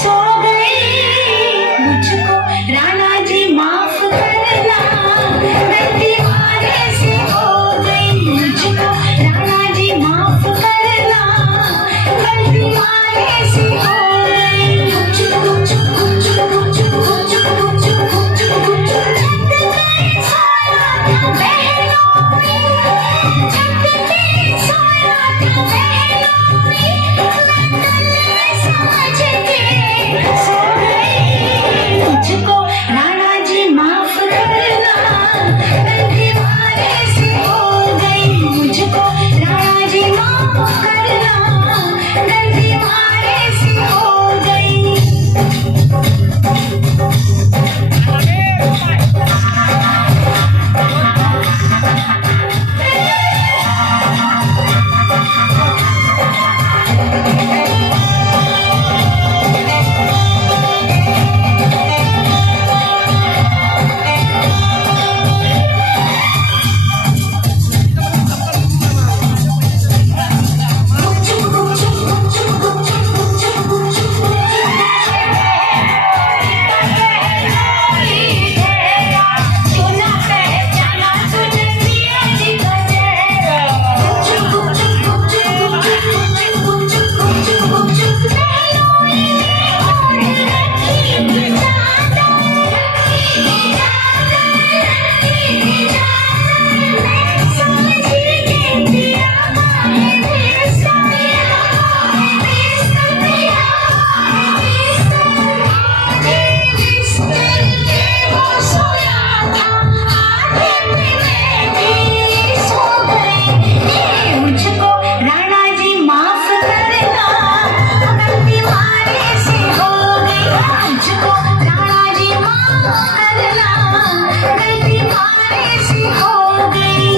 सो गई। मुझको राणा जी माफ करना, गलती मारे से हो गई। मुझको राणा जी माफ करना, गलती मारे से हो गई। मुझको राणा जी माफ करना, गलती मारे से हो गई। मुझको राणा जी माफ करना, गलती मारे से हो गई। मुझको राणा जी माफ करना, गलती मारे से हो गई। मुझको राणा जी माफ करना, गलती मारे से हो गई।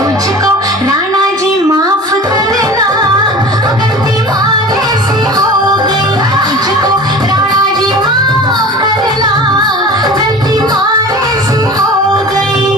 मुझको राणा जी माफ करना, गलती मारे से हो गई। मुझको राणा जी माफ करना, गलती मारे से हो गई।